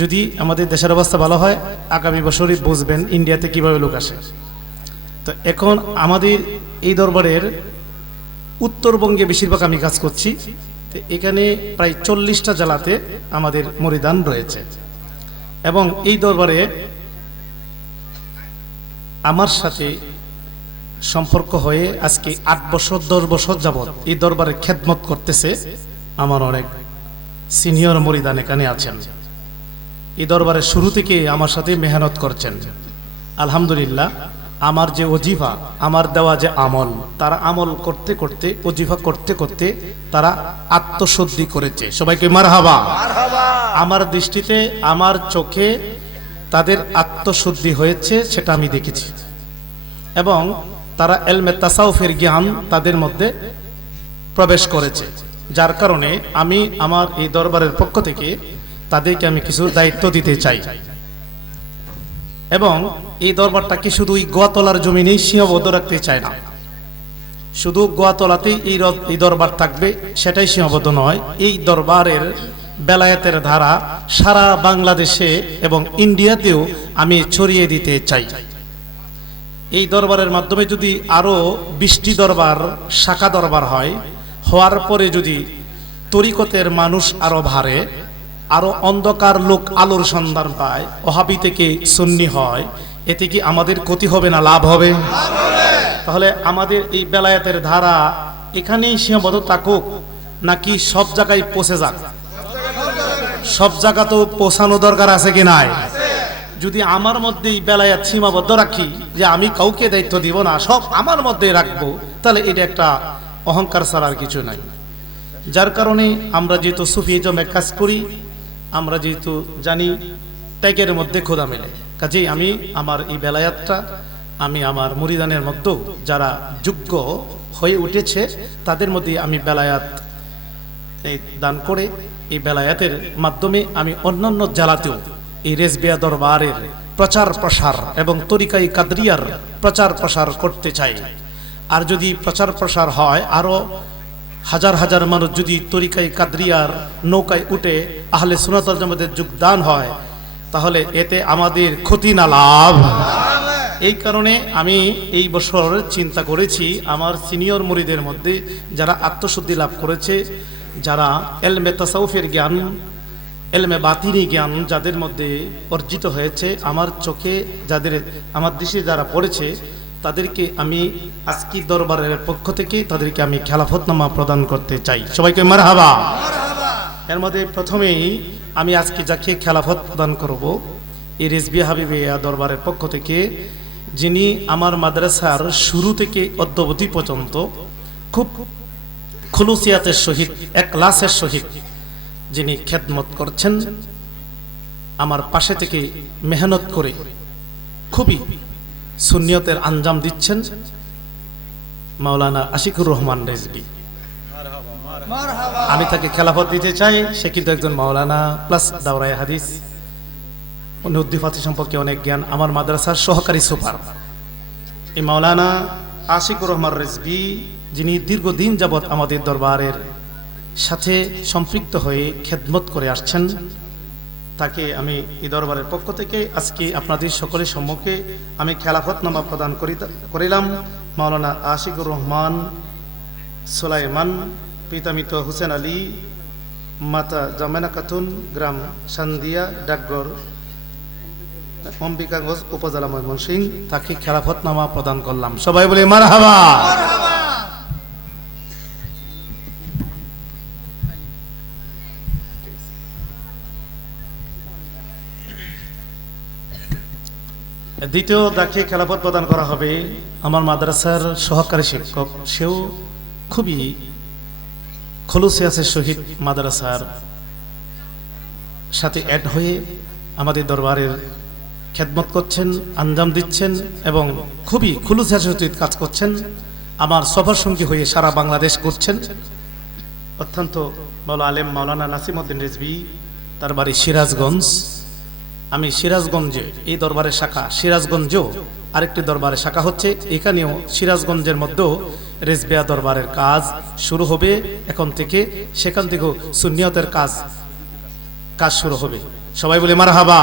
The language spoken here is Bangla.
যদি আমাদের দেশের অবস্থা ভালো হয়, আগামী বছরই বুঝবেন ইন্ডিয়াতে কীভাবে লোক আসে। তো এখন আমাদের এই দরবারের উত্তরবঙ্গে বেশিরভাগ আমি কাজ করছি, তো এখানে প্রায় চল্লিশটা জেলাতে আমাদের মরিদান রয়েছে। এবং এই দরবারে আমার সাথে সম্পর্ক হয়ে আজকে আট বছর, দশ বছর যাবৎ এই দরবারে খেদমত করতেছে আমার অনেক সিনিয়র মরিদান এখানে আছেন। এই দরবারের শুরু থেকে আমার সাথে মেহনত করছেন। আলহামদুলিল্লাহ আমার যে অজিফা আমার দেওয়া যে আমল তারা আমল করতে করতে অজিফা করতে করতে তারা আত্মশুদ্ধি করেছে। সবাইকে মারহাবা। আমার দৃষ্টিতে আমার চোখে তাদের আত্মশুদ্ধি হয়েছে সেটা আমি দেখেছি। এবং তারা এলমে তাসাউফের জ্ঞান তাদের মধ্যে প্রবেশ করেছে। যার কারণে আমি আমার এই দরবারের পক্ষ থেকে তাদেরকে আমি কিছু দায়িত্ব দিতে চাই। এবং এই দরবারটাকে শুধু এই গোয়াতলার জমিনেই সীমাবদ্ধ রাখতে চায় না। শুধু গোয়াতলাতেই এই এই দরবার থাকবে, সেটাই সীমাবদ্ধ নয়। এই দরবারের বেলায়েতের ধারা সারা বাংলাদেশে এবং ইন্ডিয়াতেও আমি ছড়িয়ে দিতে চাই। এই দরবারের মাধ্যমে যদি আরও বৃষ্টি দরবার, শাখা দরবার হয়, হওয়ার পরে যদি তরিকতের মানুষ আরও ভারে আরও অন্ধকার লোক আলোর সন্ধান পায়। ওহাবি থেকে সুন্নি হয়। এতে কি আমাদের ক্ষতি হবে না লাভ হবে? তাহলে আমাদের এই বেলায়েতের ধারা এখানেই সীমাবদ্ধ থাকুক, নাকি সব জায়গায় পৌঁছে যাক? সব জায়গা তো পৌঁছানো দরকার আছে কি নাই? যদি আমার মধ্যে এই বেলায়াত সীমাবদ্ধ রাখি, যে আমি কাউকে দায়িত্ব দিব না, সব আমার মধ্যে রাখব, তাহলে এটা একটা অহংকার ছাড়া আর কিছু নাই। যার কারণে আমরা যেহেতু সুফিজমে কাজ করি আমরা যেহেতু জানি ত্যাগের মধ্যে খোদা মেলে। কাজেই আমি আমার এই বেলায়াতটা, আমি আমার মুরিদানের মধ্যেও যারা যোগ্য হয়ে উঠেছে, তাদের মধ্যে আমি বেলায়াত দান করে এই বেলায়াতের মাধ্যমে আমি অন্যান্য জেলাতেও এই রেজবিয়া দরবারের প্রচার প্রসার এবং তরিকাই কাদরিয়ার প্রচার প্রসার করতে চাই। আর যদি প্রচার প্রসার হয়, আরও হাজার হাজার মানুষ যদি তরিকাই কাদরিয়ার নৌকায় উঠে আহলে সুনাতল জামাতের যোগদান হয়, তাহলে এতে আমাদের ক্ষতি না লাভ। এই কারণে আমি এই বছর চিন্তা করেছি, আমার সিনিয়র মুরিদের মধ্যে যারা আত্মশুদ্ধি লাভ করেছে, যারা এলমে তাসাউফের জ্ঞান, এলমে বাতিনি জ্ঞান যাদের মধ্যে অর্জিত হয়েছে, আমার চোখে যাদের, আমার দেশে যারা পড়েছে তাদেরকে আমি আজকি দরবারের পক্ষ থেকে তাদেরকে আমি খেলাফতনামা প্রদান করতে চাই। সবাইকে মার হাবা এর মধ্যে প্রথমেই আমি আজকে যাকে খেলাফত প্রদান করব, এই রেজবি হাবিবিয়া দরবারের পক্ষ থেকে, যিনি আমার মাদ্রাসার শুরু থেকে অদ্যবধি পর্যন্ত খুব খুলুসিয়াতের সহিত এক লাসের সহিত যিনি খেদমত করছেন, আমার পাশে থেকে মেহনত করে খুবই সুনিয়তের আঞ্জাম দিচ্ছেন মাওলানা আশিকুর রহমান রেজবি আমি তাকে খেলাফত দিতে চাই, সে কিন্তু একজন মাওলানা, প্লাস দাওরায় হাদিস। উনি উদ্দীফাতি সম্পর্কে অনেক জ্ঞান, আমার মাদ্রাসার সহকারী সুপার। এই মাওলানা আশিকুর রহমান রেজবি যিনি দীর্ঘদিন যাবৎ আমাদের দরবারের সাথে সম্পৃক্ত হয়ে খেদমত করে আসছেন তাকে আমি এই দরবারের পক্ষ থেকে আজকে আপনাদের সকলের সম্মুখে আমি খেলাফতনামা প্রদান করি করিলাম। মাওলানা আশিকুর রহমান, সোলাইমান পিতামিত হুসেন আলী, মাতা জামেনা খাতুন, গ্রাম সান্দিয়া ডাকগড় অম্বিকাগঞ্জ উপজেলা ময়মনসিং তাকে খেলাফতনামা প্রদান করলাম। সবাই বলে মার হাবা দ্বিতীয় তাকে খেলাফত প্রদান করা হবে আমার মাদ্রাসার সহকারী শিক্ষক। সেও খুবই খলুসিয়াসের শহীদ মাদ্রাসার সাথে অ্যাড হয়ে আমাদের দরবারের খেদমত করছেন, আঞ্জাম দিচ্ছেন এবং খুবই খুলুসিয়াসের সহিত কাজ করছেন। আমার সফর সঙ্গী হয়ে সারা বাংলাদেশ করছেন অত্যন্ত বলো আলেম মাওলানা নাসিমউদ্দিন রেজবি তার বাড়ি সিরাজগঞ্জ। আমি সিরাজগঞ্জে, এই দরবারের শাখা সিরাজগঞ্জেও আরেকটি দরবারের শাখা হচ্ছে। এখানেও সিরাজগঞ্জের মধ্যেও রেজবিয়া দরবারের কাজ শুরু হবে। এখন থেকে সেখান থেকেও সুনিয়তের কাজ কাজ শুরু হবে। সবাই বলে মার হাবা